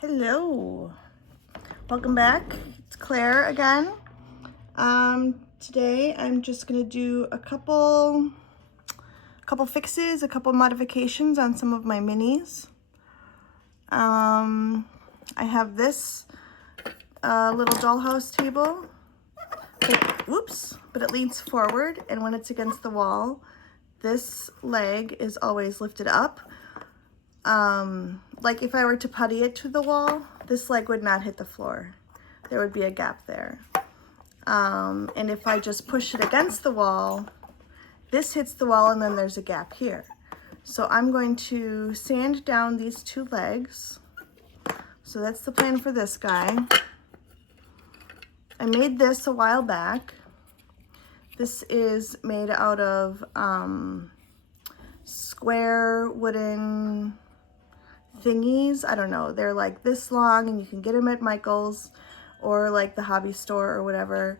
Hello, welcome back. It's Claire again. Today I'm just gonna do a couple fixes, a couple modifications on some of my minis. I have this little dollhouse table, but it leans forward, and when it's against the wall, this leg is always lifted up. Like if I were to putty it to the wall, this leg would not hit the floor. There would be a gap there. And if I just push it against the wall, this hits the wall and then there's a gap here. So I'm going to sand down these two legs. So that's the plan for this guy. I made this a while back. This is made out of square wooden thingies. I don't know, they're like this long and you can get them at Michael's or like the hobby store or whatever.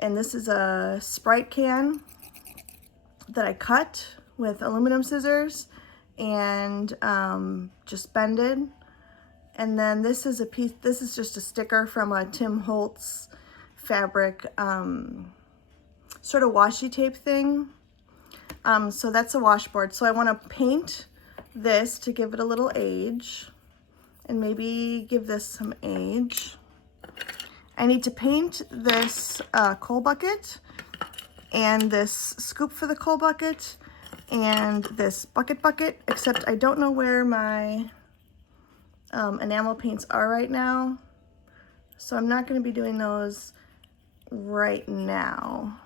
And this is a Sprite can that I cut with aluminum scissors and just bended. And then this is a piece, this is just a sticker from a Tim Holtz fabric sort of washi tape thing. So that's a washboard. So I want to paint this to give it a little age and maybe give this some age. I need to paint this coal bucket and this scoop for the coal bucket and this bucket, except I don't know where my enamel paints are right now. So I'm not going to be doing those right now.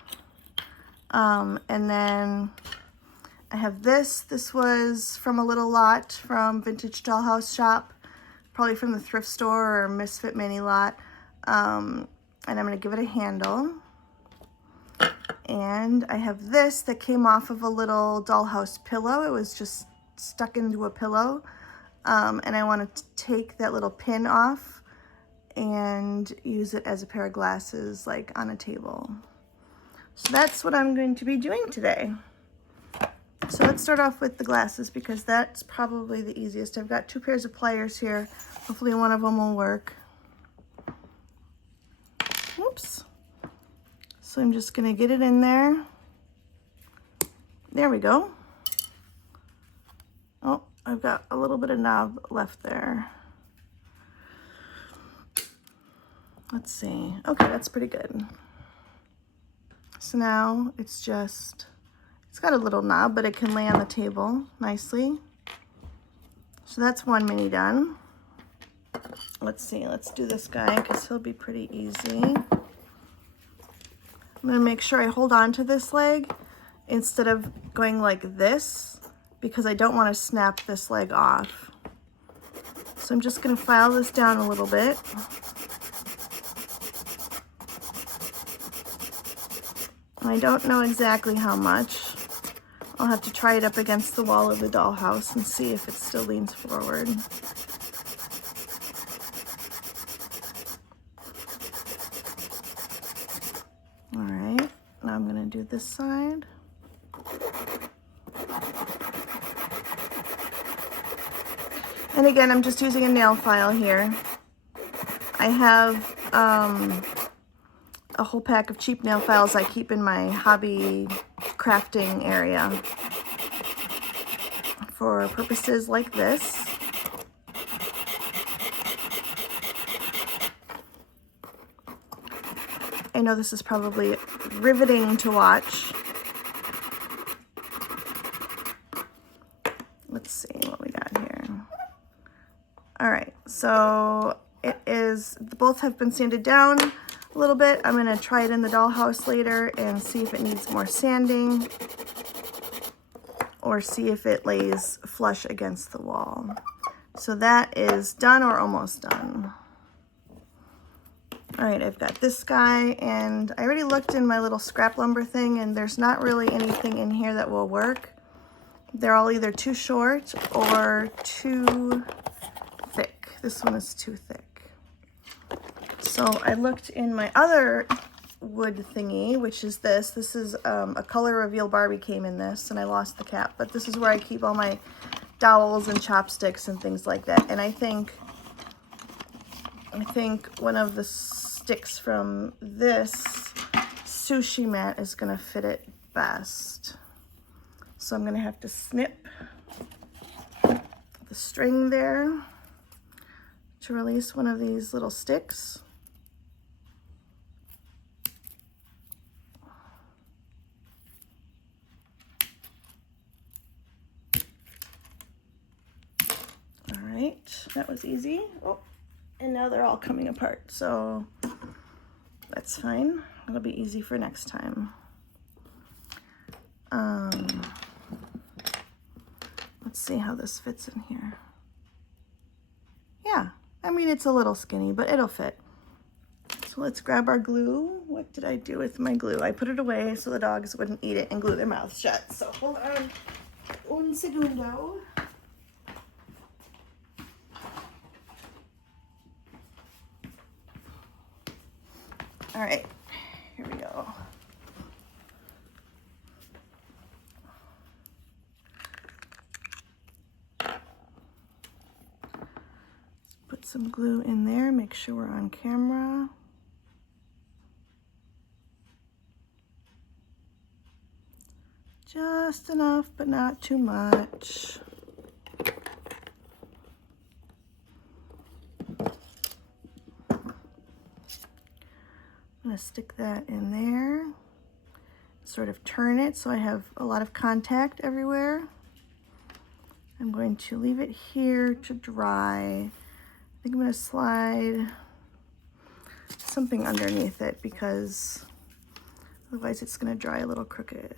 And then I have this. This was from a little lot from Vintage Dollhouse Shop, probably from the thrift store or Misfit Mini lot. And I'm going to give it a handle. And I have this that came off of a little dollhouse pillow. It was just stuck into a pillow. And I want to take that little pin off and use it as a pair of glasses, like on a table. So that's what I'm going to be doing today. So let's start off with the glasses because that's probably the easiest. I've got two pairs of pliers here. Hopefully one of them will work. Whoops. So I'm just gonna get it in there. There we go. Oh, I've got a little bit of knob left there. Let's see. Okay, that's pretty good. So now it's got a little knob, but it can lay on the table nicely. So that's one mini done. Let's see, let's do this guy because he'll be pretty easy. I'm gonna make sure I hold on to this leg instead of going like this because I don't want to snap this leg off. So I'm just gonna file this down a little bit. I don't know exactly how much. I'll have to try it up against the wall of the dollhouse and see if it still leans forward. All right, now I'm gonna do this side. And again, I'm just using a nail file here. I have a whole pack of cheap nail files I keep in my hobby crafting area for purposes like this. I know this is probably riveting to watch. Let's see what we got here. All right, so it is, both have been sanded down a little bit. I'm gonna try it in the dollhouse later and see if it needs more sanding or see if it lays flush against the wall. So that is done or almost done. All right, I've got this guy and I already looked in my little scrap lumber thing and there's not really anything in here that will work. They're all either too short or too thick. This one is too thick. So I looked in my other wood thingy, which is this. This is a color reveal Barbie came in this, and I lost the cap. But this is where I keep all my dowels and chopsticks and things like that. And I think I think one of the sticks from this sushi mat is gonna fit it best. So I'm gonna have to snip the string there to release one of these little sticks. All right, that was easy. Oh, and now they're all coming apart, so that's fine. It'll be easy for next time. Let's see how this fits in here. Yeah, I mean, it's a little skinny, but it'll fit. So let's grab our glue. What did I do with my glue? I put it away so the dogs wouldn't eat it and glue their mouths shut. So hold on un segundo. All right, here we go. Put some glue in there, make sure we're on camera. Just enough, but not too much. I'm gonna stick that in there, sort of turn it so I have a lot of contact everywhere. I'm going to leave it here to dry. I think I'm gonna slide something underneath it because otherwise it's gonna dry a little crooked.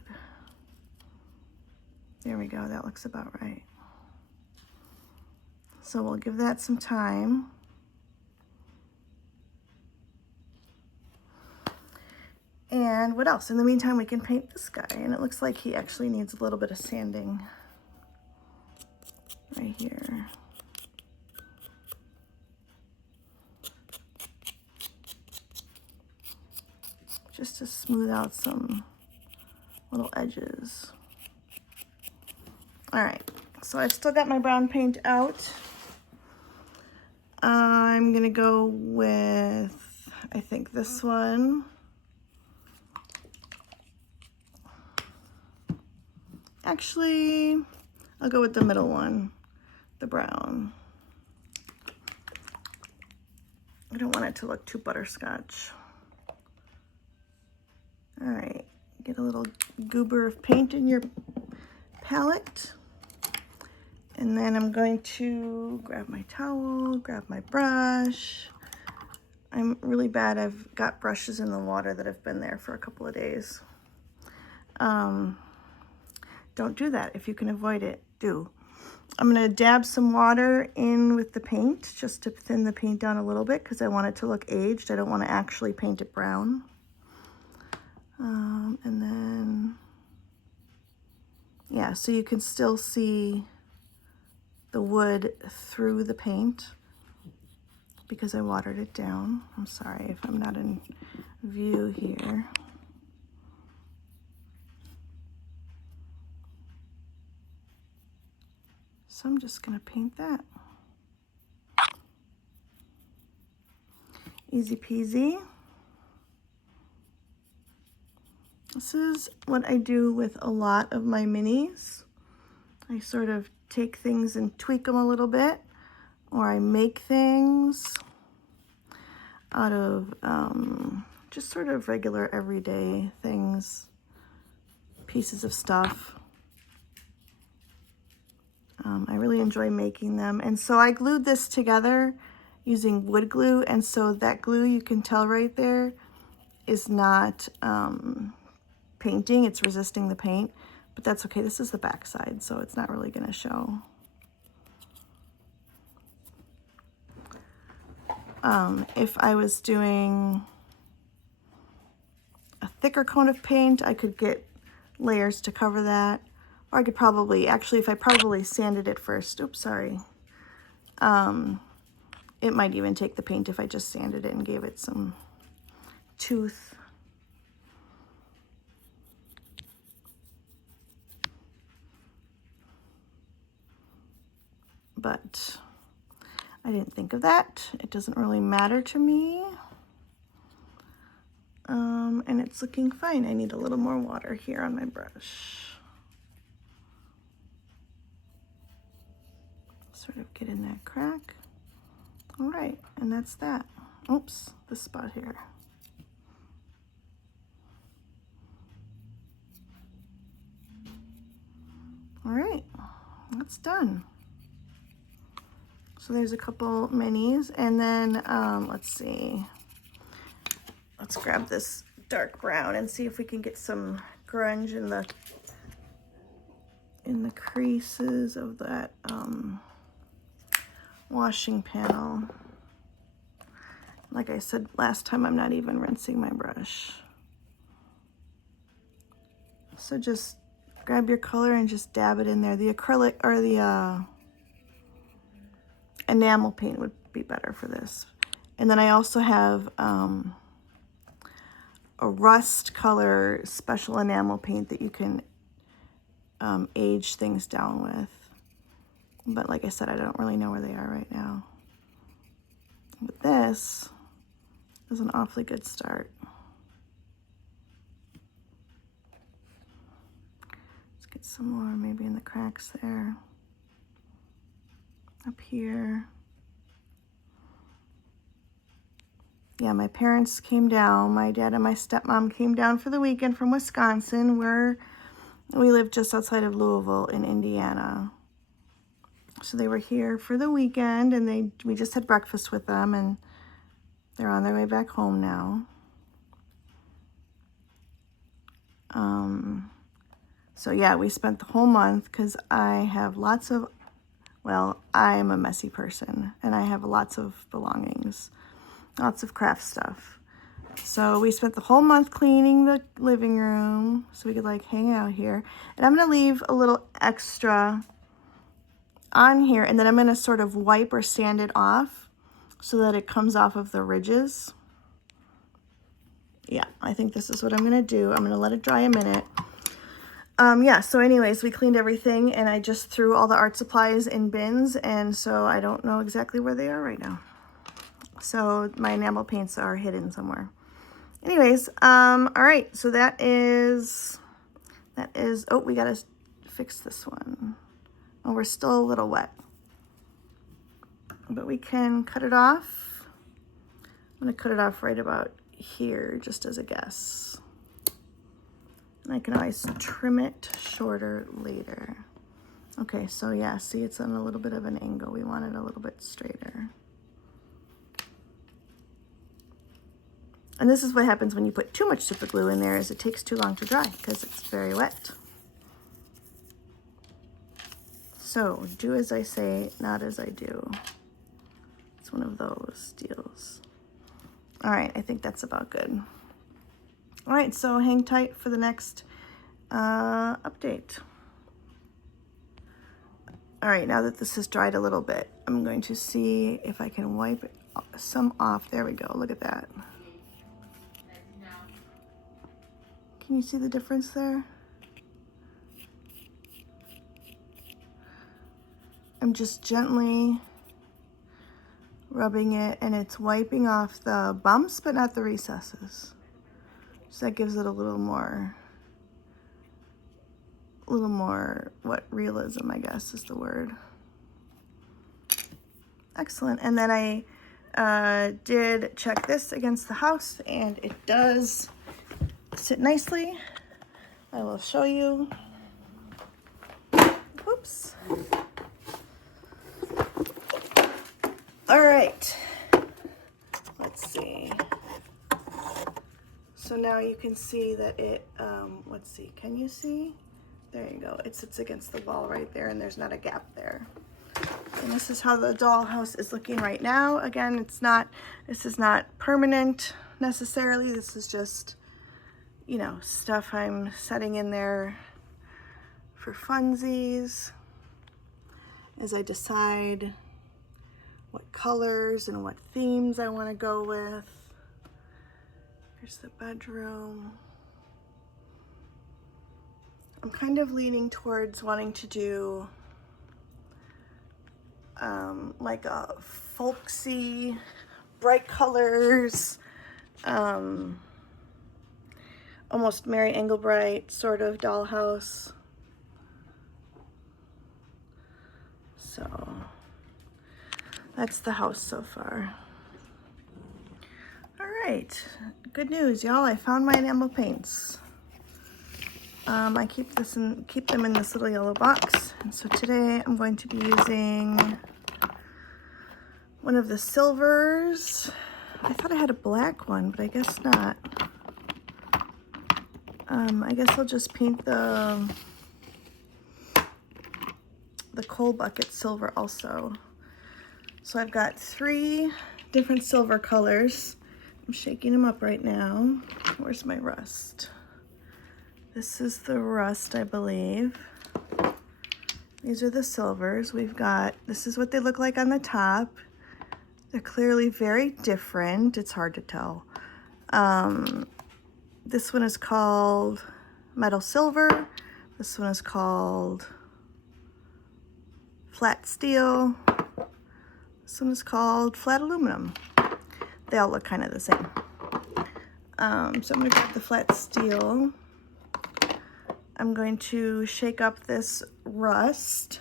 There we go, that looks about right. So we'll give that some time. And what else? In the meantime, we can paint this guy, and it looks like he actually needs a little bit of sanding right here. Just to smooth out some little edges. All right, so I've still got my brown paint out. I'm gonna go with, I think this one. Actually, I'll go with the middle one, the brown. I don't want it to look too butterscotch. All right, get a little goober of paint in your palette. And then I'm going to grab my towel, grab my brush. I'm really bad, I've got brushes in the water that have been there for a couple of days. Don't do that. If you can avoid it, do. I'm gonna dab some water in with the paint just to thin the paint down a little bit because I want it to look aged. I don't want to actually paint it brown. And then, yeah, so you can still see the wood through the paint because I watered it down. I'm sorry if I'm not in view here. So I'm just gonna paint that. Easy peasy. This is what I do with a lot of my minis. I sort of take things and tweak them a little bit, or I make things out of just sort of regular everyday things, pieces of stuff. I really enjoy making them. And so I glued this together using wood glue. And so that glue, you can tell right there, is not painting, it's resisting the paint, but that's okay. This is the back side, so it's not really gonna show. If I was doing a thicker coat of paint, I could get layers to cover that. Or I could probably, actually, if I probably sanded it first, oops, sorry. It might even take the paint if I just sanded it and gave it some tooth. But I didn't think of that. It doesn't really matter to me. And it's looking fine. I need a little more water here on my brush. Sort of get in that crack. All right, and that's that. Oops, this spot here. All right, that's done. So there's a couple minis, and then let's see. Let's grab this dark brown and see if we can get some grunge in the creases of that washing panel. Like I said last time, I'm not even rinsing my brush. So just grab your color and just dab it in there. The acrylic or the enamel paint would be better for this. And then I also have a rust color special enamel paint that you can age things down with. But like I said, I don't really know where they are right now. But this is an awfully good start. Let's get some more maybe in the cracks there. Up here. Yeah, my parents came down. My dad and my stepmom came down for the weekend from Wisconsin, where we live just outside of Louisville in Indiana. So they were here for the weekend, and we just had breakfast with them, and they're on their way back home now. So yeah, we spent the whole month because I have lots of, well, I'm a messy person, and I have lots of belongings, lots of craft stuff. So we spent the whole month cleaning the living room so we could like hang out here. And I'm gonna leave a little extra on here, and then I'm gonna sort of wipe or sand it off so that it comes off of the ridges. Yeah, I think this is what I'm gonna do. I'm gonna let it dry a minute. Yeah, so anyways, we cleaned everything, and I just threw all the art supplies in bins, and so I don't know exactly where they are right now. So my enamel paints are hidden somewhere. Anyways, all right, so that is, oh, we gotta fix this one. Oh, we're still a little wet, but we can cut it off. I'm gonna cut it off right about here, just as a guess. And I can always trim it shorter later. Okay, so yeah, see, it's on a little bit of an angle. We want it a little bit straighter. And this is what happens when you put too much super glue in there, is it takes too long to dry because it's very wet. So do as I say, not as I do. It's one of those deals. All right, I think that's about good. All right, so hang tight for the next update. All right, now that this has dried a little bit, I'm going to see if I can wipe some off. There we go, look at that. Can you see the difference there? I'm just gently rubbing it, and it's wiping off the bumps, but not the recesses. So that gives it a little more, what, realism, I guess is the word. Excellent. And then I did check this against the house, and it does sit nicely. I will show you. Whoops. All right, let's see. So now you can see that it, let's see, can you see? There you go, it sits against the wall right there, and there's not a gap there. And this is how the dollhouse is looking right now. Again, this is not permanent necessarily. This is just, you know, stuff I'm setting in there for funsies as I decide what colors and what themes I want to go with. Here's the bedroom. I'm kind of leaning towards wanting to do like a folksy, bright colors, almost Mary Englebright sort of dollhouse. So that's the house so far. All right, good news, y'all. I found my enamel paints. I keep them in this little yellow box. And so today I'm going to be using one of the silvers. I thought I had a black one, but I guess not. I guess I'll just paint the coal bucket silver also. So I've got 3 different silver colors. I'm shaking them up right now. Where's my rust? This is the rust, I believe. These are the silvers. We've got, this is what they look like on the top. They're clearly very different. It's hard to tell. This one is called metal silver. This one is called flat steel. This one is called flat aluminum. They all look kind of the same. So I'm gonna grab the flat steel. I'm going to shake up this rust.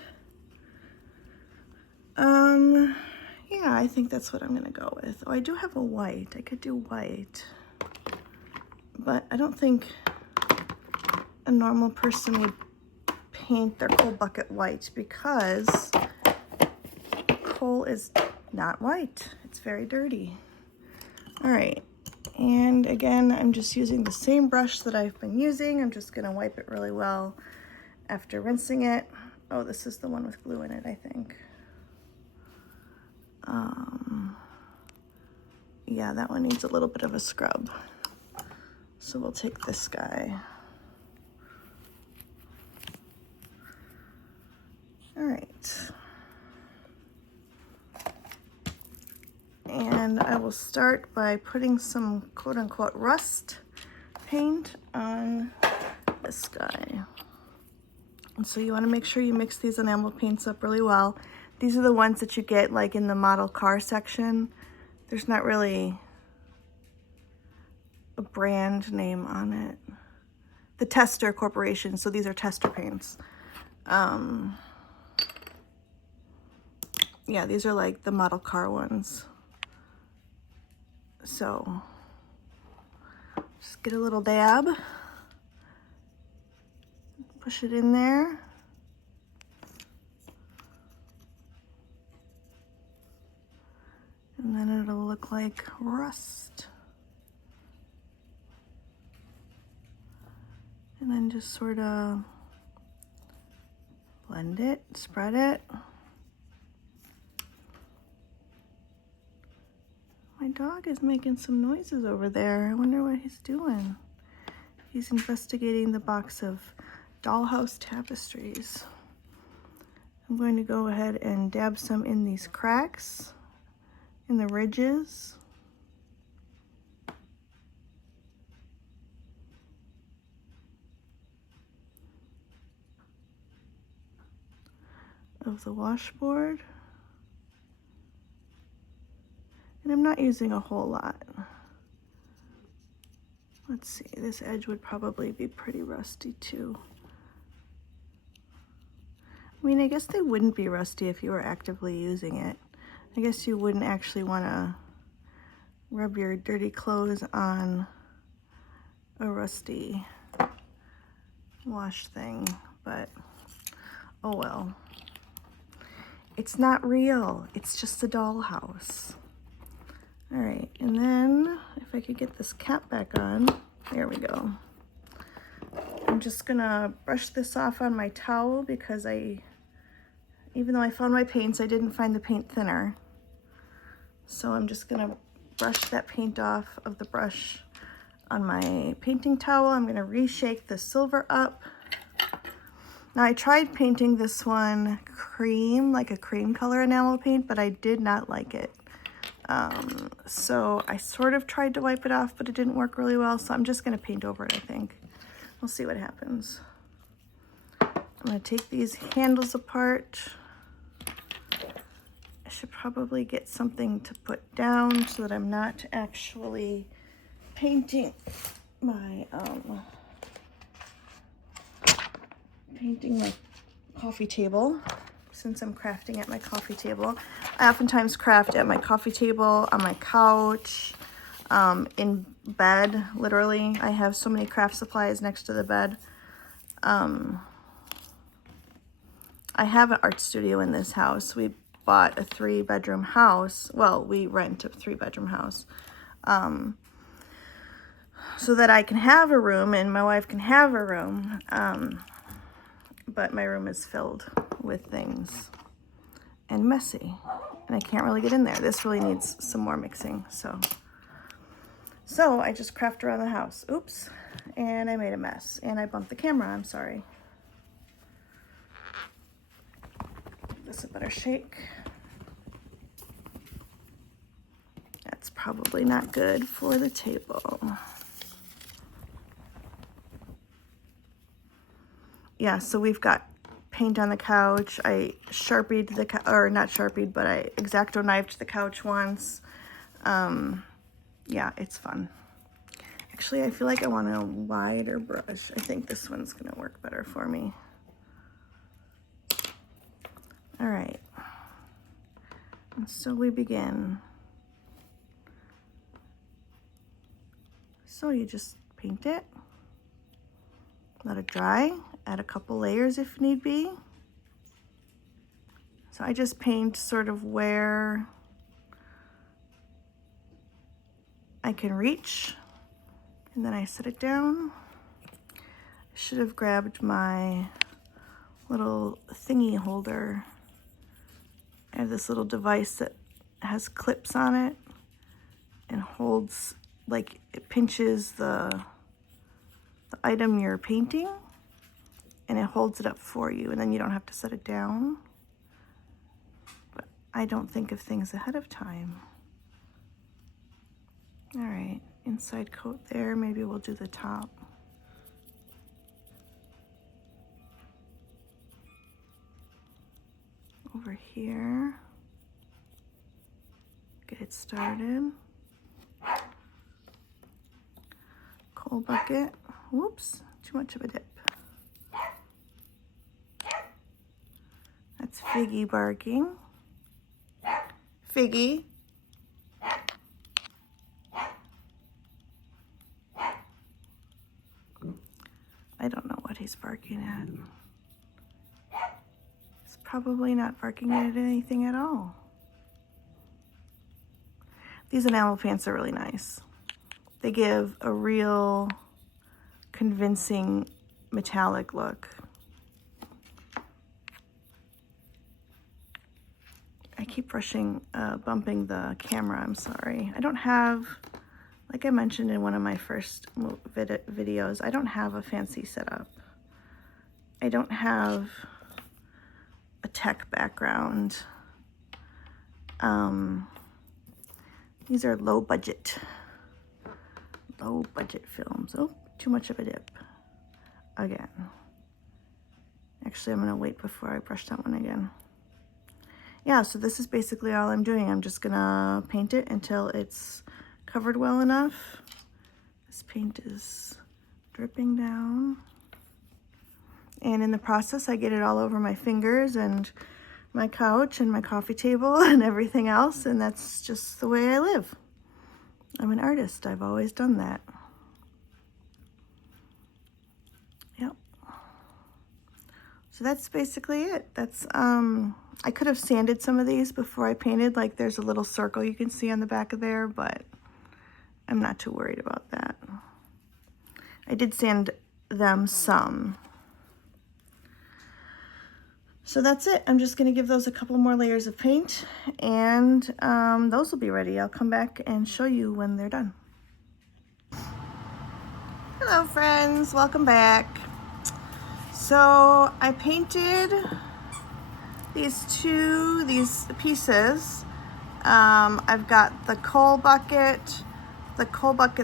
Yeah, I think that's what I'm gonna go with. Oh, I do have a white. I could do white. But I don't think a normal person would paint their coal bucket white because coal is not white. It's very dirty. All right, and again, I'm just using the same brush that I've been using. I'm just gonna wipe it really well after rinsing it. Oh, this is the one with glue in it, I think. Yeah, that one needs a little bit of a scrub. So we'll take this guy. All right. And I will start by putting some quote-unquote rust paint on this guy. And so you want to make sure you mix these enamel paints up really well. These are the ones that you get like in the model car section. There's not really a brand name on it. The Tester Corporation, so these are tester paints. Yeah, these are like the model car ones. So just get a little dab, push it in there. And then it'll look like rust. And then just sort of blend it, spread it. My dog is making some noises over there. I wonder what he's doing. He's investigating the box of Dollhouse tapestries. I'm going to go ahead and dab some in these cracks, in the ridges. Of the washboard. And I'm not using a whole lot. Let's see, this edge would probably be pretty rusty too. I mean, I guess they wouldn't be rusty if you were actively using it. I guess you wouldn't actually want to rub your dirty clothes on a rusty wash thing, but oh well. It's not real, it's just a dollhouse. All right, and then if I could get this cap back on, there we go. I'm just gonna brush this off on my towel because even though I found my paints, I didn't find the paint thinner. So I'm just gonna brush that paint off of the brush on my painting towel. I'm gonna reshake the silver up. Now I tried painting this one cream, like a cream color enamel paint, but I did not like it. So I sort of tried to wipe it off, but it didn't work really well. So I'm just gonna paint over it, I think. We'll see what happens. I'm gonna take these handles apart. I should probably get something to put down so that I'm not actually painting my coffee table, since I'm crafting at my coffee table. I oftentimes craft at my coffee table, on my couch, in bed, literally. I have so many craft supplies next to the bed. I have an art studio in this house. We bought a 3-bedroom house. Well, we rent a 3-bedroom house. So that I can have a room and my wife can have a room. But my room is filled with things and messy, and I can't really get in there. This really needs some more mixing, so I just craft around the house. Oops, and I made a mess, and I bumped the camera. I'm sorry. Give this a better shake. That's probably not good for the table. Yeah, so we've got paint on the couch. I Sharpied the or not Sharpied, but I X-Acto knifed the couch once. Yeah, it's fun. Actually, I feel like I want a wider brush. I think this one's gonna work better for me. All right, and so we begin. So you just paint it, let it dry, add a couple layers if need be. So I just paint sort of where I can reach, and then I set it down. I should have grabbed my little thingy holder. I have this little device that has clips on it and holds, like, it pinches the item you're painting, and it holds it up for you, and then you don't have to set it down. But I don't think of things ahead of time. All right, inside coat there. Maybe we'll do the top. Over here. Get it started. Coal bucket. Whoops, too much of a dip. That's Figgy barking. Figgy. I don't know what he's barking at. He's probably not barking at anything at all. These enamel pants are really nice. They give a real convincing metallic look. I keep bumping the camera, I'm sorry. I don't have, like I mentioned in one of my first videos, I don't have a fancy setup. I don't have a tech background. These are low budget films. Oh, too much of a dip. Again. Actually, I'm gonna wait before I brush that one again. Yeah, so this is basically all I'm doing. I'm just gonna paint it until it's covered well enough. This paint is dripping down. And in the process, I get it all over my fingers and my couch and my coffee table and everything else, and that's just the way I live. I'm an artist. I've always done that. Yep. So that's basically it. That's I could have sanded some of these before I painted. Like, there's a little circle you can see on the back of there, but I'm not too worried about that. I did sand them some. So that's it. I'm just gonna give those a couple more layers of paint, and those will be ready. I'll come back and show you when they're done. Hello friends, welcome back. So I painted these pieces. I've got the coal bucket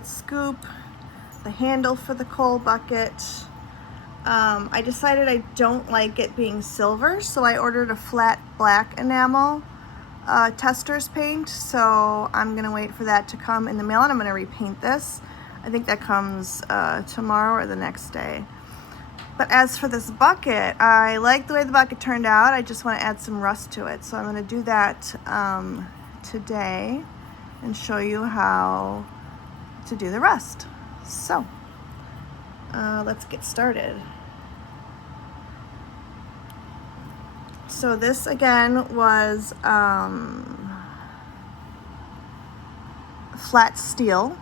scoop, the handle for the coal bucket. I decided I don't like it being silver, so I ordered a flat black enamel. tester's paint, so I'm gonna wait for that to come in the mail, and I'm gonna repaint this. I think that comes tomorrow or the next day. But as for this bucket, I like the way the bucket turned out. I just want to add some rust to it, so I'm going to do that today and show you how to do the rest. So let's get started. So this again was flat steel,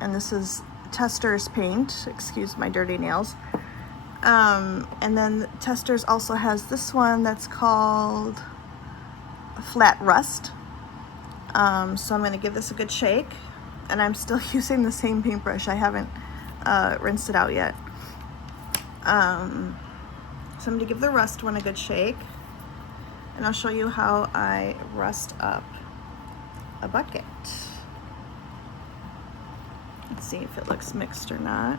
and this is Tester's paint. Excuse my dirty nails. And then Tester's also has this one that's called Flat Rust. So I'm going to give this a good shake, and I'm still using the same paintbrush. I haven't rinsed it out yet. So I'm going to give the rust one a good shake, and I'll show you how I rust up a bucket. Let's see if it looks mixed or not.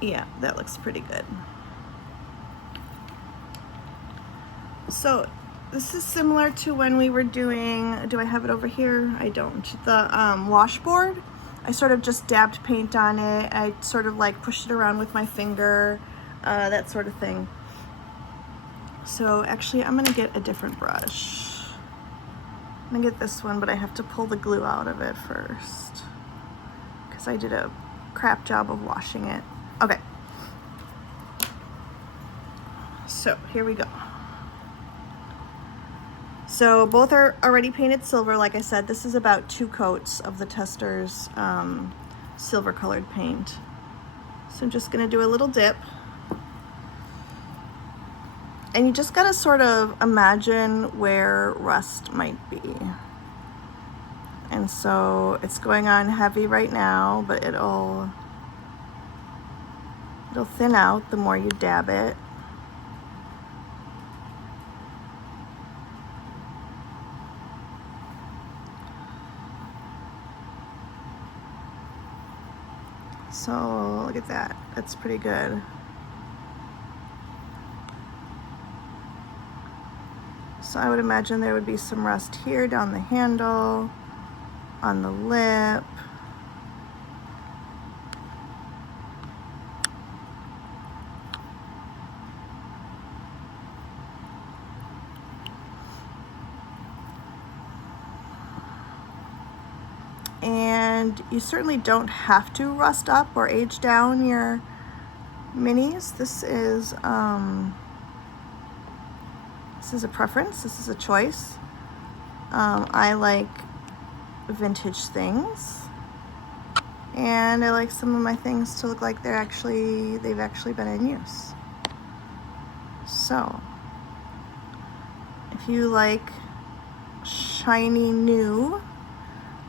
Yeah, that looks pretty good. So this is similar to when we were doing, do I have it over here? I don't. The washboard. I sort of just dabbed paint on it. I sort of like pushed it around with my finger, that sort of thing. So actually I'm gonna get a different brush. I'm gonna get this one, but I have to pull the glue out of it first because I did a crap job of washing it. Okay, so here we go. So both are already painted silver. Like I said, this is about 2 coats of the Tester's silver colored paint. So I'm just gonna do a little dip. And you just gotta sort of imagine where rust might be. And so it's going on heavy right now, but it'll thin out the more you dab it. So look at that, that's pretty good. So I would imagine there would be some rust here down the handle, on the lip. And you certainly don't have to rust up or age down your minis. This is a preference. This is a choice. I like vintage things, and I like some of my things to look like they've actually been in use. So if you like shiny new,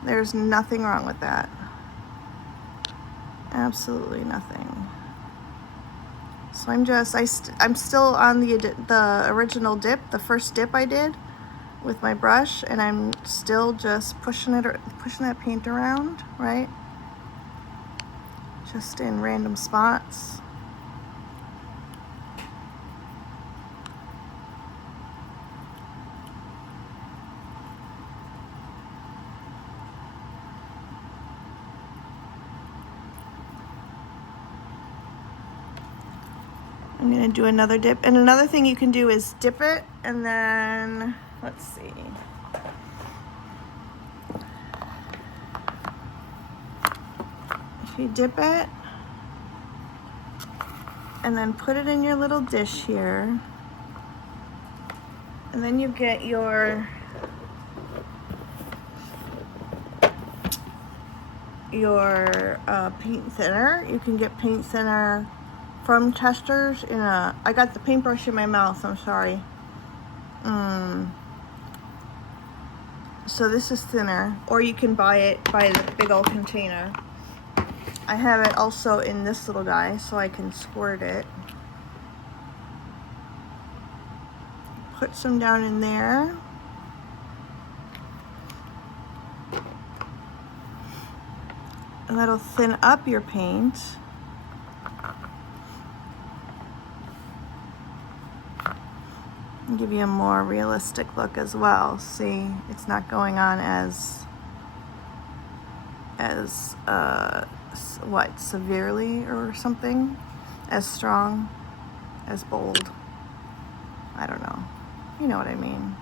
there's nothing wrong with that. Absolutely nothing. So I'm still on the original dip, the first dip I did with my brush, and I'm still just pushing that paint around, right? Just in random spots. I'm gonna do another dip, and another thing you can do is dip it, and then, let's see. If you dip it, and then put it in your little dish here, and then you get your paint thinner. You can get paint thinner from Tester's I got the paintbrush in my mouth, I'm sorry. So this is thinner, or you can buy it by the big old container. I have it also in this little guy, so I can squirt it. Put some down in there. And that'll thin up your paint. And give you a more realistic look as well. See, it's not going on as what, severely or something, as strong, as bold. I don't know. You know what I mean.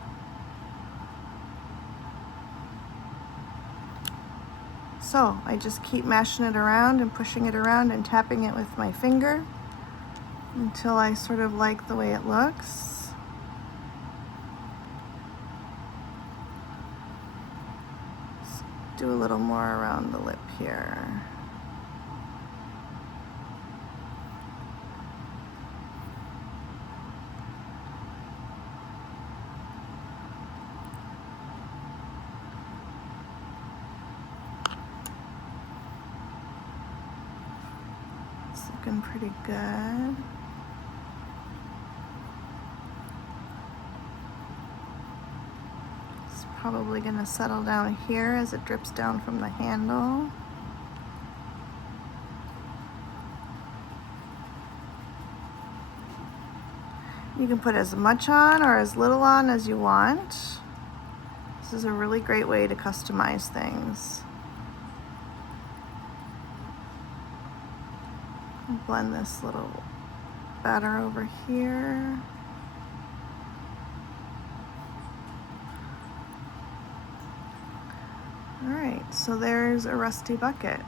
So I just keep mashing it around and pushing it around and tapping it with my finger until I sort of like the way it looks. Let's do a little more around the lip here. Looking pretty good. It's probably going to settle down here as it drips down from the handle. You can put as much on or as little on as you want. This is a really great way to customize things. Blend this little batter over here. All right, so there's a rusty bucket.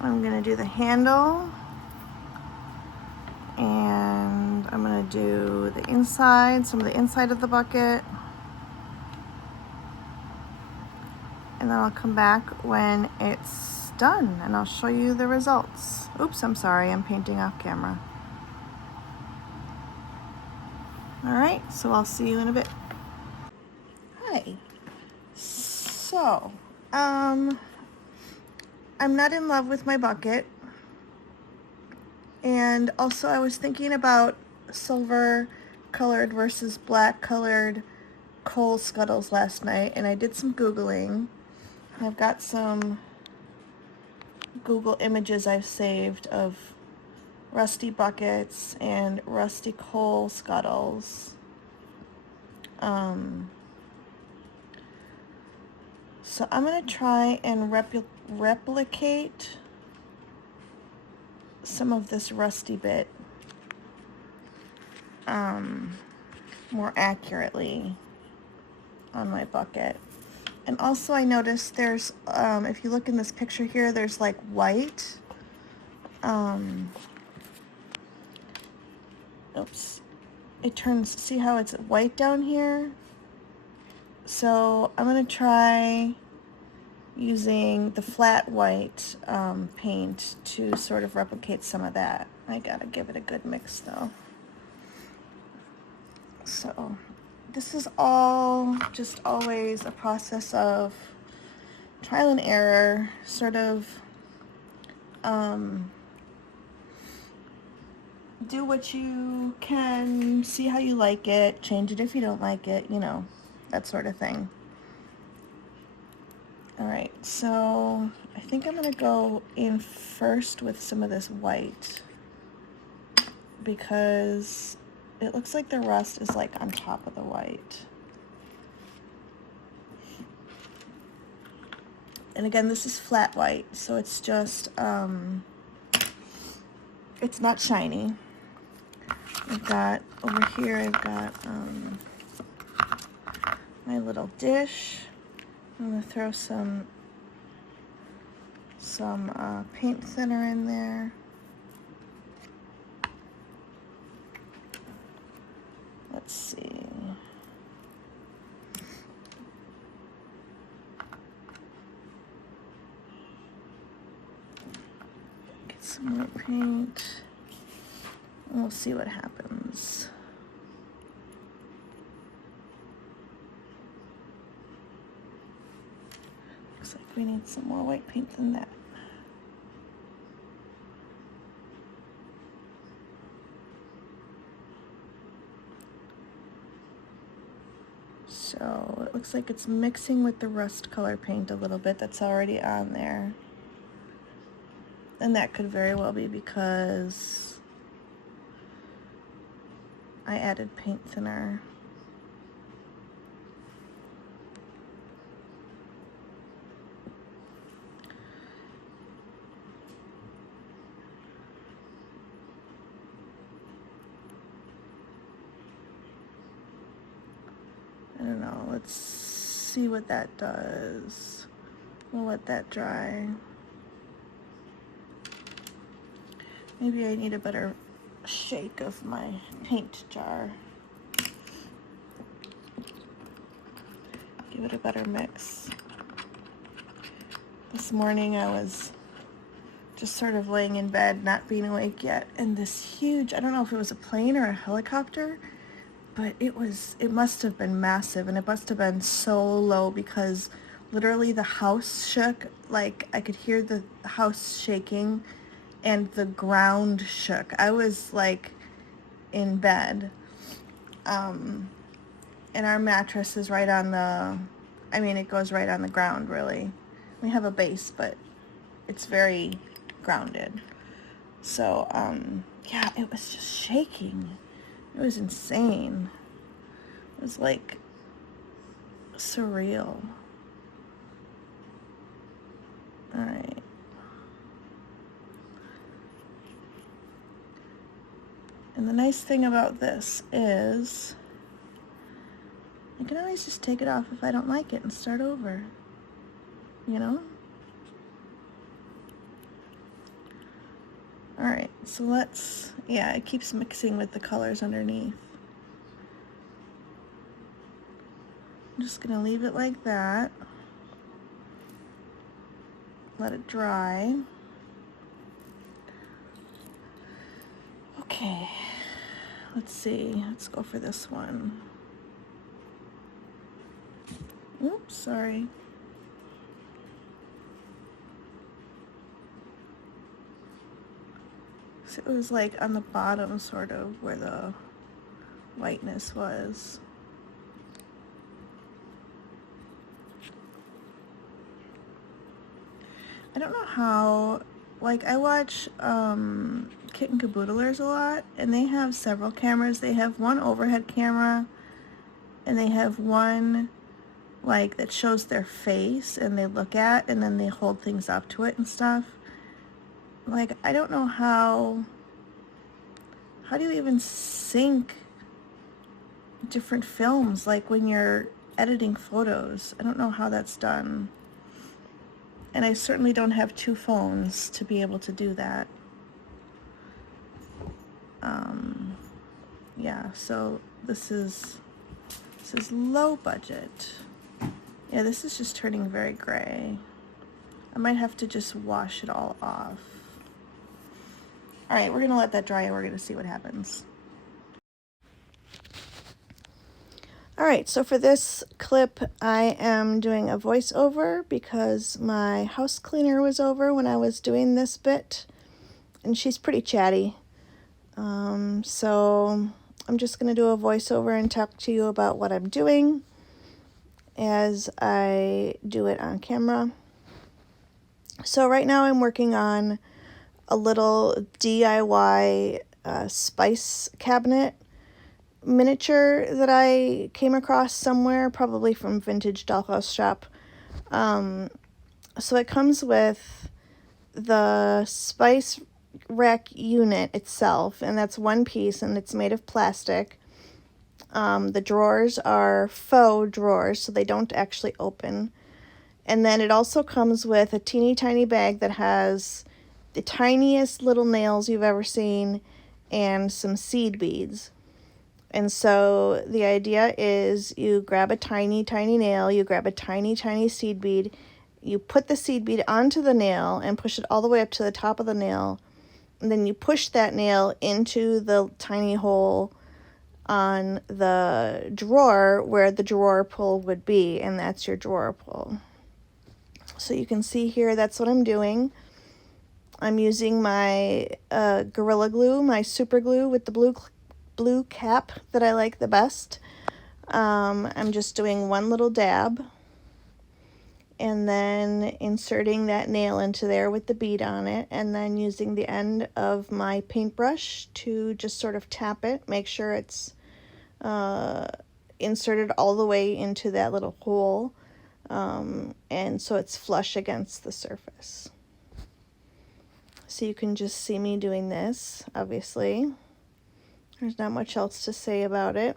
I'm gonna do the handle, and I'm gonna do the inside, some of the inside of the bucket, and then I'll come back when it's done and I'll show you the results. Oops, I'm sorry, I'm painting off camera. All right, so I'll see you in a bit. Hi. So, I'm not in love with my bucket. And also I was thinking about silver colored versus black colored coal scuttles last night, and I did some Googling. I've got some Google images I've saved of rusty buckets and rusty coal scuttles. So I'm going to try and replicate some of this rusty bit more accurately on my bucket. And also I noticed there's, if you look in this picture here, there's like white. Oops. It turns, see how it's white down here? So I'm going to try using the flat white paint to sort of replicate some of that. I gotta give it a good mix though. So this is all just always a process of trial and error, sort of do what you can, see how you like it, change it if you don't like it, you know, that sort of thing. All right, so I think I'm gonna go in first with some of this white because it looks like the rust is like on top of the white. And again, this is flat white, so it's just, it's not shiny. I've got, over here, I've got my little dish. I'm gonna throw some paint thinner in there. Let's see. Get some more paint, and we'll see what happens. Looks like we need some more white paint than that. So it looks like it's mixing with the rust color paint a little bit that's already on there. And that could very well be because I added paint thinner. I don't know, let's see what that does. We'll let that dry. Maybe I need a better shake of my paint jar. Give it a better mix. This morning I was just sort of laying in bed, not being awake yet, and this huge, I don't know if it was a plane or a helicopter, but it must have been massive, and it must have been so low because literally the house shook. Like, I could hear the house shaking and the ground shook. I was like in bed. And our mattress is right on the, I mean, it goes right on the ground, really. We have a base, but it's very grounded. So, yeah, it was just shaking. It was insane. It was like surreal. All right. And the nice thing about this is I can always just take it off if I don't like it and start over, you know? All right, so let's, yeah, it keeps mixing with the colors underneath. I'm just gonna leave it like that. Let it dry. Okay, let's see, let's go for this one. Oops, sorry. So it was like on the bottom, sort of, where the whiteness was. I don't know how, like, I watch Kitten Caboodlers a lot, and they have several cameras. They have one overhead camera, and they have one, like, that shows their face, and they look at, and then they hold things up to it and stuff. Like, I don't know how do you even sync different films, like when you're editing photos? I don't know how that's done. And I certainly don't have two phones to be able to do that. Yeah, so this is low budget. Yeah, this is just turning very gray. I might have to just wash it all off. All right, we're gonna let that dry and we're gonna see what happens. All right, so for this clip, I am doing a voiceover because my house cleaner was over when I was doing this bit, and she's pretty chatty. So I'm just gonna do a voiceover and talk to you about what I'm doing as I do it on camera. So right now I'm working on a little DIY spice cabinet miniature that I came across somewhere, probably from Vintage Dollhouse shop. So it comes with the spice rack unit itself, and that's one piece, and it's made of plastic. The drawers are faux drawers, so they don't actually open. And then it also comes with a teeny tiny bag that has the tiniest little nails you've ever seen and some seed beads. And so the idea is you grab a tiny, tiny nail, you grab a tiny, tiny seed bead, you put the seed bead onto the nail and push it all the way up to the top of the nail, and then you push that nail into the tiny hole on the drawer where the drawer pull would be, and that's your drawer pull. So you can see here, that's what I'm doing. I'm using my Gorilla Glue, my super glue with the blue cap that I like the best. I'm just doing one little dab, and then inserting that nail into there with the bead on it, and then using the end of my paintbrush to just sort of tap it, make sure it's inserted all the way into that little hole, and so it's flush against the surface. So you can just see me doing this, obviously. There's not much else to say about it.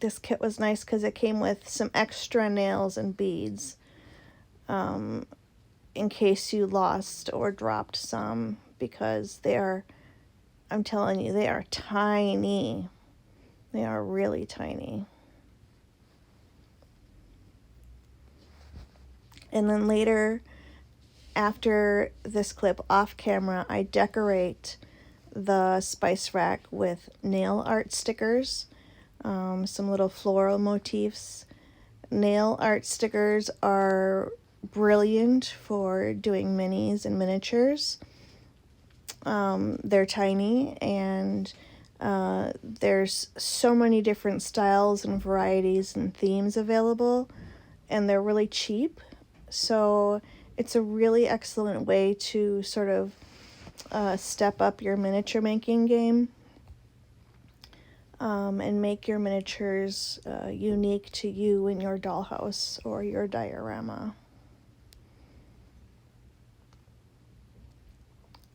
This kit was nice because it came with some extra nails and beads, in case you lost or dropped some, because they are, I'm telling you, they are tiny. They are really tiny. And then later, after this clip off camera, I decorate the spice rack with nail art stickers, some little floral motifs. Nail art stickers are brilliant for doing minis and miniatures. They're tiny, and there's so many different styles and varieties and themes available, and they're really cheap. So it's a really excellent way to sort of step up your miniature making game, and make your miniatures unique to you and your dollhouse or your diorama.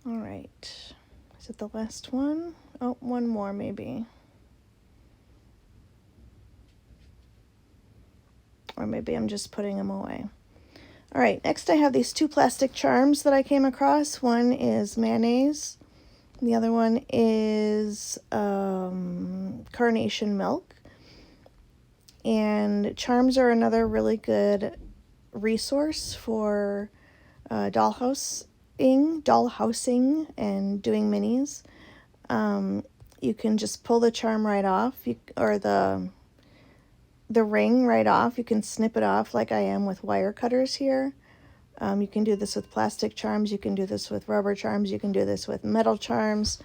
All right, is it the last one? Oh, one more maybe. Or maybe I'm just putting them away. All right, next I have these two plastic charms that I came across. One is mayonnaise. The other one is carnation milk. And charms are another really good resource for dollhousing and doing minis. You can just pull the charm right off, or the ring right off. You can snip it off like I am with wire cutters here. You can do this with plastic charms. You can do this with rubber charms. You can do this with metal charms.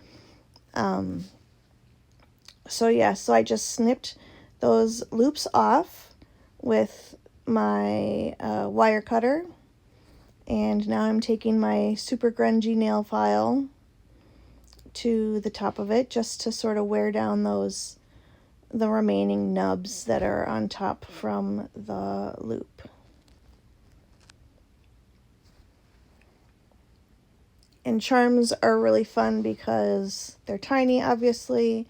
So I just snipped those loops off with my wire cutter. And now I'm taking my super grungy nail file to the top of it just to sort of wear down the remaining nubs that are on top from the loop. And charms are really fun because they're tiny, obviously.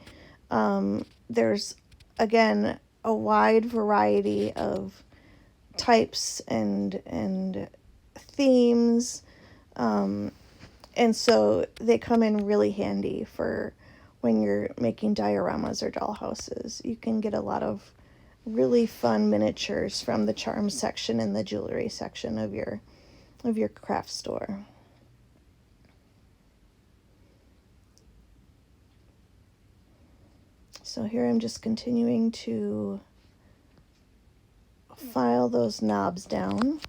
There's, again, a wide variety of types and themes. And so they come in really handy for when you're making dioramas or dollhouses. You can get a lot of really fun miniatures from the charm section and the jewelry section of your craft store. So here I'm just continuing to file those knobs down.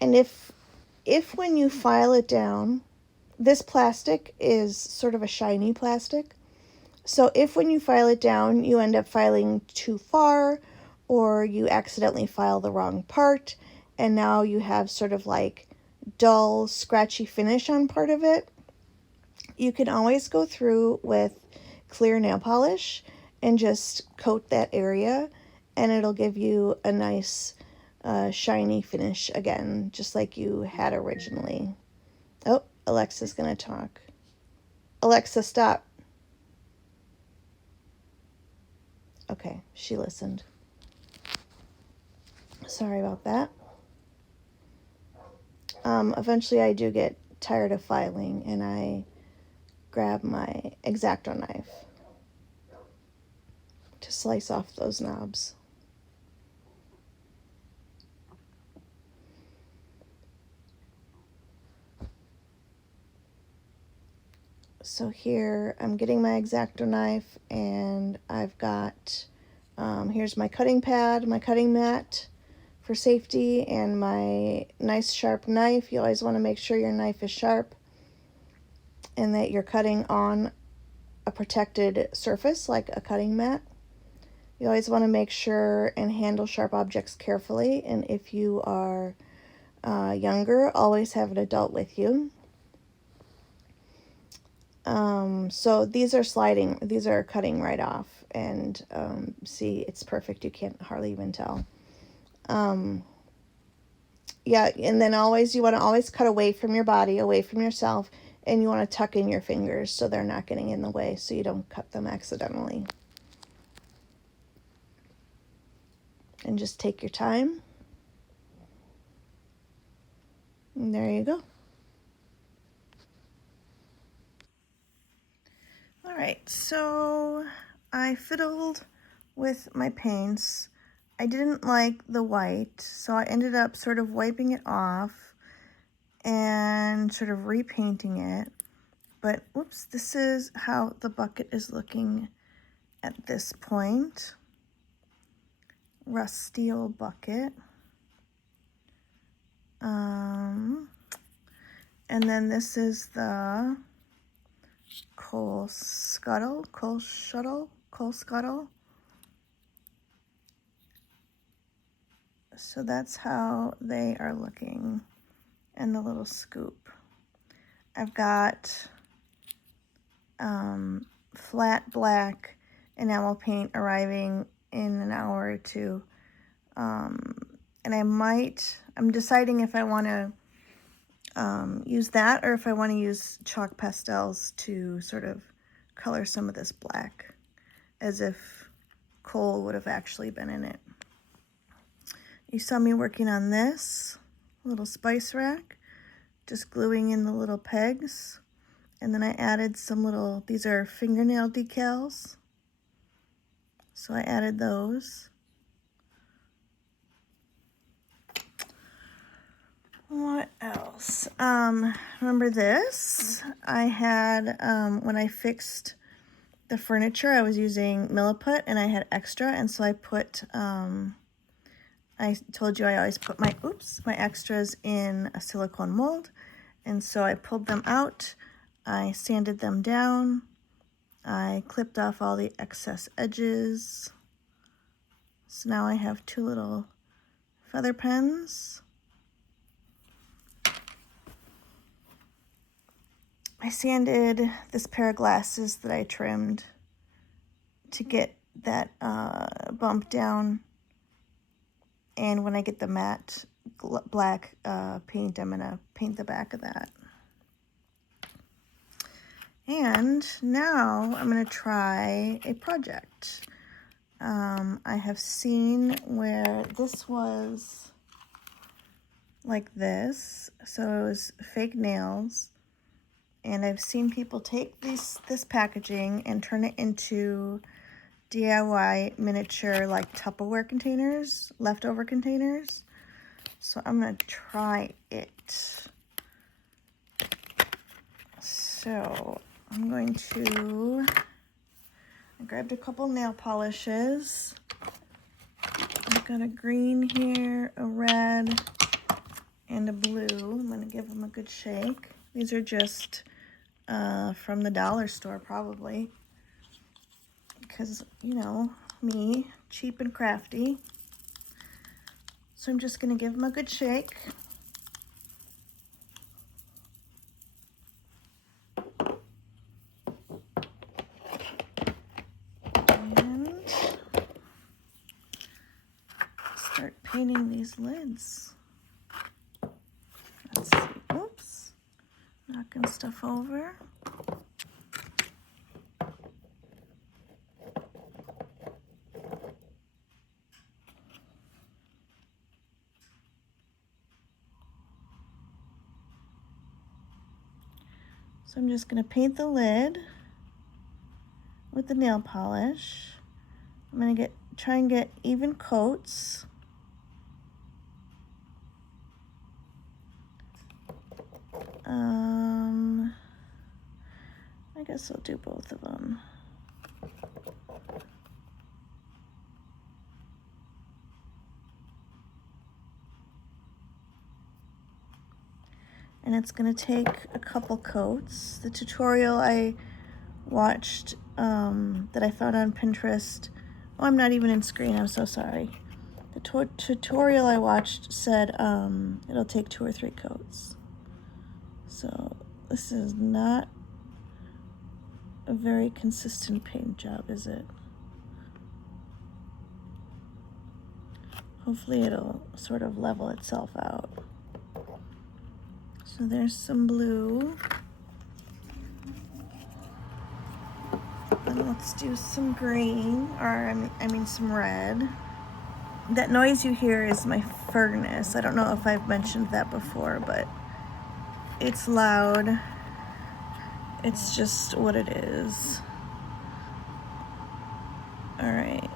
And if when you file it down, this plastic is sort of a shiny plastic. So if when you file it down, you end up filing too far, or you accidentally file the wrong part, and now you have sort of like dull, scratchy finish on part of it, you can always go through with clear nail polish and just coat that area, and it'll give you a nice shiny finish again, just like you had originally. Oh, Alexa's gonna talk. Alexa, stop. Okay, she listened. Sorry about that. Eventually I do get tired of filing, and I grab my X-Acto knife to slice off those knobs. So here I'm getting my X-Acto knife, and I've got, here's my cutting pad, my cutting mat for safety, and my nice sharp knife. You always want to make sure your knife is sharp and that you're cutting on a protected surface like a cutting mat. You always want to make sure and handle sharp objects carefully, and if you are younger, always have an adult with you. So these are cutting right off, and see, it's perfect. You can't hardly even tell. Yeah, and then you want to always cut away from your body, away from yourself, and you want to tuck in your fingers so they're not getting in the way, so you don't cut them accidentally. And just take your time. And there you go. All right, so I fiddled with my paints. I didn't like the white, so I ended up sort of wiping it off and sort of repainting it. But oops, this is how the bucket is looking at this point. Rusty old bucket. And then this is the coal scuttle. So that's how they are looking, and the little scoop. I've got flat black enamel paint arriving in an hour or two. And I'm deciding if I want to use that or if I want to use chalk pastels to sort of color some of this black as if coal would have actually been in it. You saw me working on this little spice rack, just gluing in the little pegs. And then I added some these are fingernail decals. So I added those. What else? Remember this? I had, when I fixed the furniture, I was using Milliput and I had extra. And so I put, I told you I always put my extras in a silicone mold. And so I pulled them out. I sanded them down. I clipped off all the excess edges. So now I have two little feather pens. I sanded this pair of glasses that I trimmed to get that bump down. And when I get the matte black paint, I'm gonna paint the back of that. And now I'm gonna try a project. I have seen where this was like this. So it was fake nails. And I've seen people take this packaging and turn it into DIY miniature like Tupperware containers, leftover containers. So I'm gonna try it. So I'm going to, I grabbed a couple nail polishes. I've got a green here, a red, and a blue. I'm gonna give them a good shake. These are just from the dollar store probably, because, you know, me, cheap and crafty. So I'm just gonna give them a good shake. And start painting these lids. Let's see, oops, knocking stuff over. So I'm just going to paint the lid with the nail polish. I'm going to try and get even coats. I guess I'll do both of them. And it's going to take a couple coats. The tutorial I watched that I found on Pinterest Oh, I'm not even in screen. I'm so sorry. The tutorial I watched said it'll take 2 or 3 coats. So this is not a very consistent paint job, is it? Hopefully it'll sort of level itself out. So there's some blue. And let's do some green, or I mean some red. That noise you hear is my furnace. I don't know if I've mentioned that before, but it's loud. It's just what it is. All right.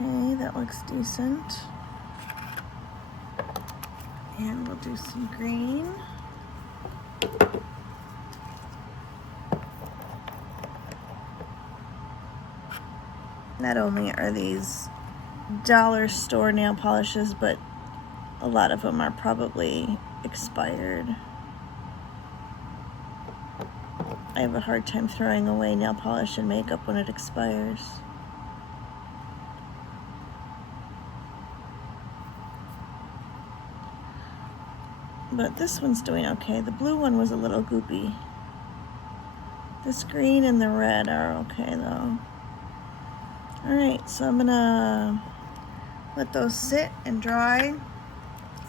Okay, that looks decent. And we'll do some green. Not only are these dollar store nail polishes, but a lot of them are probably expired. I have a hard time throwing away nail polish and makeup when it expires. But this one's doing okay. The blue one was a little goopy. This green and the red are okay though. Alright, so I'm gonna let those sit and dry.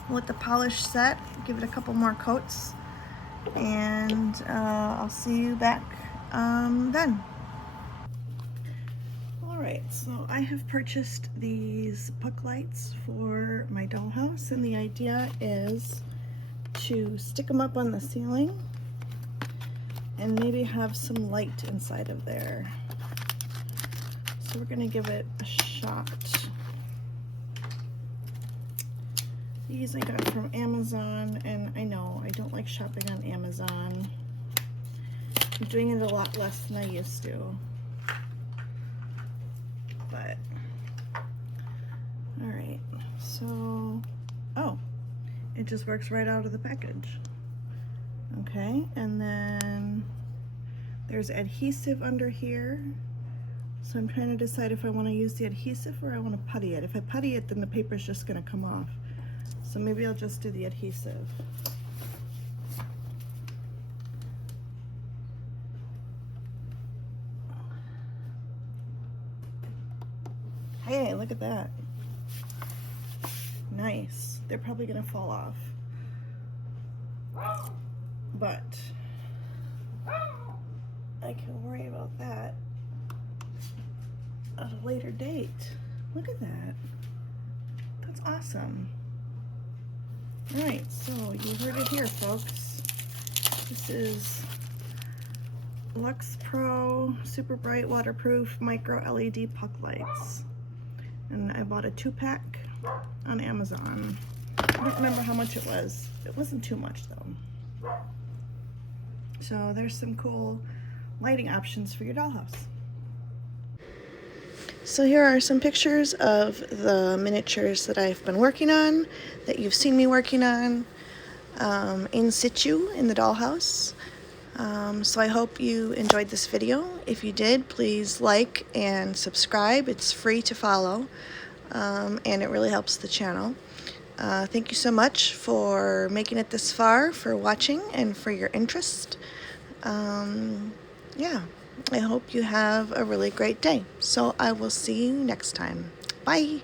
Let the polish set, give it a couple more coats, and I'll see you back then. Alright, so I have purchased these puck lights for my dollhouse, and the idea is to stick them up on the ceiling and maybe have some light inside of there. So we're gonna give it a shot. These I got from Amazon, and I know I don't like shopping on Amazon. I'm doing it a lot less than I used to. But, alright, so, oh, it just works right out of the package. Okay, and then there's adhesive under here. So I'm trying to decide if I want to use the adhesive or I want to putty it. If I putty it, then the paper's just going to come off. So maybe I'll just do the adhesive. Hey, look at that. Nice. They're probably going to fall off. But I can worry about that at a later date. Look at that. That's awesome. Alright, so you heard it here, folks. This is Lux Pro Super Bright Waterproof Micro LED Puck Lights. And I bought a 2-pack on Amazon. I don't remember how much it was. It wasn't too much though. So there's some cool lighting options for your dollhouse. So here are some pictures of the miniatures that I've been working on, that you've seen me working on in situ in the dollhouse. So I hope you enjoyed this video. If you did, please like and subscribe. It's free to follow, and it really helps the channel. Thank you so much for making it this far, for watching, and for your interest. Yeah, I hope you have a really great day. So I will see you next time. Bye.